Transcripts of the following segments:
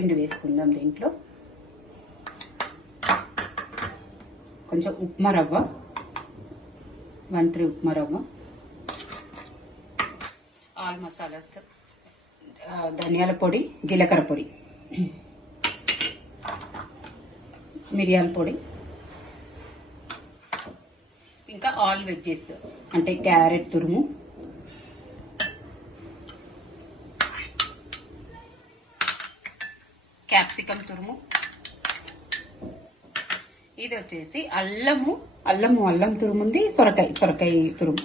శనగపిండి వేసుకుందాం. దీంట్లో కొంచెం ఉప్మా రవ్వ, 1/3 ఉప్మా రవ్వ, ఆల్ మసాలాస్, ధనియాల పొడి, జీలకర్ర పొడి, మిరియాల పొడి, ఇంకా ఆల్ వెజ్జెస్ అంటే క్యారెట్ తురుము, క్యాప్సికమ్ తురుము, ఇది వచ్చేసి అల్లం తురుముంది, సొరకాయ తురుము,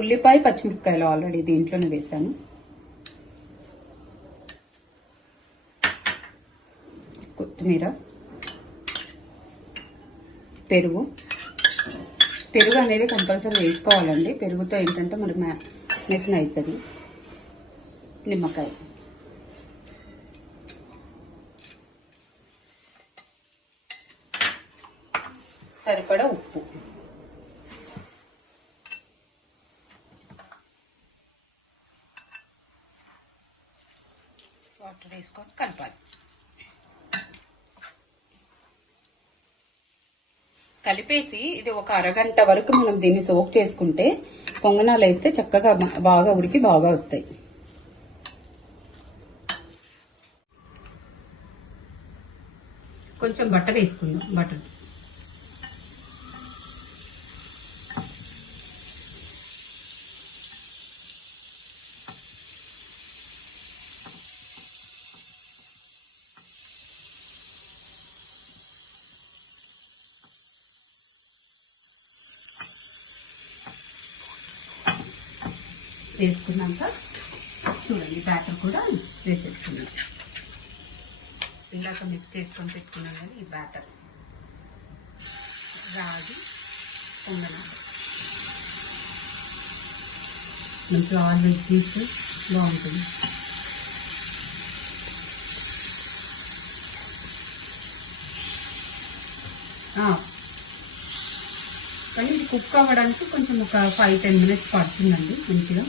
ఉల్లిపాయ, పచ్చిమిరపకాయలు ఆల్రెడీ దీంట్లోనే వేసాను, కొత్తిమీర, పెరుగు అనేది కంపల్సరీ వేసుకోవాలండి. పెరుగుతో ఏంటంటే మనకు మ్యారినేషన్ అవుతుంది. నిమ్మకాయ, సరిపడా ఉప్పు, వాటర్ వేసుకొని కలపాలి. కలిపేసి ఇది ఒక అరగంట వరకు మనం దీన్ని సోక్ చేసుకుంటే పొంగనాలు వేస్తే చక్కగా బాగా ఉడికి బాగా వస్తాయి. కొంచెం బటర్ వేసుకుందాం. బటర్ వేసుకున్నాక చూడండి బ్యాటర్ కూడా వేసేసుకున్నాం. ఇందాక మిక్స్ చేసుకొని పెట్టుకున్నాం కదా ఈ బ్యాటర్, రాగి పొంగనాలు మంచి ఆల్ వెజ్జెస్ బాగుంటుంది. కానీ ఇది కుక్ అవ్వడానికి కొంచెం ఒక 5-10 మినిట్స్ పడుతుందండి మంచిగా.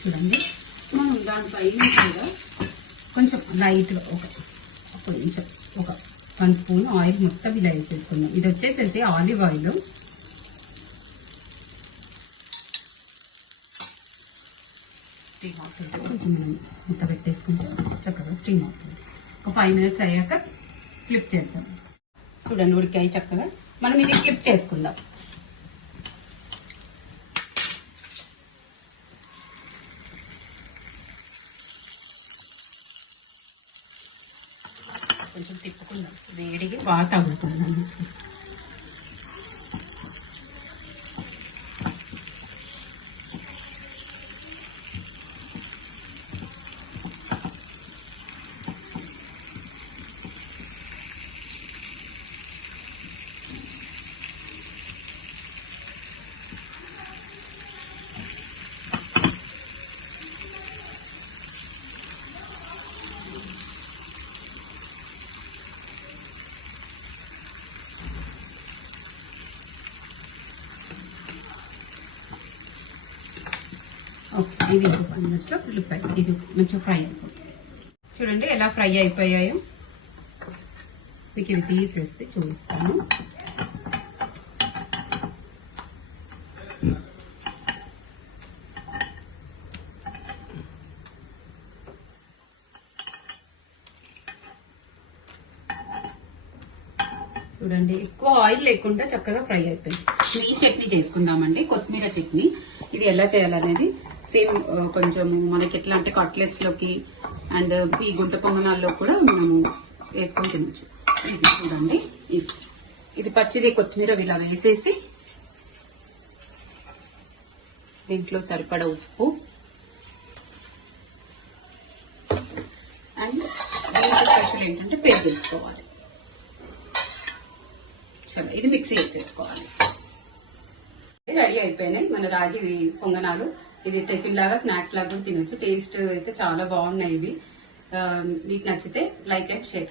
చూడండి మనం దానిపైన కూడా కొంచెం లైట్గా కొంచెం ఒక 1 స్పూన్ ఆయిల్ మొత్తం ఇలా వేసేసుకుందాం. ఇది వచ్చేసేసి ఆలివ్ ఆయిల్. స్టీమ్ అవుతుంది. కొంచెం మనం ముట్ట పెట్టేసుకుంటే చక్కగా స్టీమ్ అవుతుంది. ఒక 5 మినిట్స్ అయ్యాక ఫ్లిప్ చేస్తాం. చూడండి ఉడికాయి చక్కగా. మనం ఇది ఫ్లిప్ చేసుకుందాం. కొంచెం తిప్పుకుందాం, వేడికి బాగా తగులుకుందాం. ఇది 5 మినిట్స్లో ఉల్లిపాయ ఇది మంచిగా ఫ్రై అయిపోతుంది. చూడండి ఎలా ఫ్రై అయిపోయాయో. మీకు ఇవి తీసేస్తే చూపిస్తాను. చూడండి ఎక్కువ ఆయిల్ లేకుండా చక్కగా ఫ్రై అయిపోయింది. ఈ చట్నీ చేసుకుందామండి, కొత్తిమీర చట్నీ. ఇది ఎలా చేయాలనేది సేమ్ కొంచెం మనకి ఎట్లా అంటే కట్లెట్స్ లోకి అండ్ ఈ గుంట పొంగనాల్లో కూడా మనం వేసుకొని తినచ్చు. ఇది చూడండి, ఇది పచ్చిది కొత్తిమీర ఇలా వేసేసి దీంట్లో సరిపడా ఉప్పు అండ్ దీంట్లో స్పెషల్ ఏంటంటే పెరుగు వేసుకోవాలి. చలో ఇది మిక్సీ వేసేసుకోవాలి. రెడీ అయిపోయినాయి మన రాగి పొంగనాలు. ఇది టిఫిన్ లాగా స్నాక్స్ లాగా కూడా తినొచ్చు. టేస్ట్ అయితే చాలా బాగున్నాయి ఇవి. మీకు నచ్చితే లైక్ అండ్ షేర్.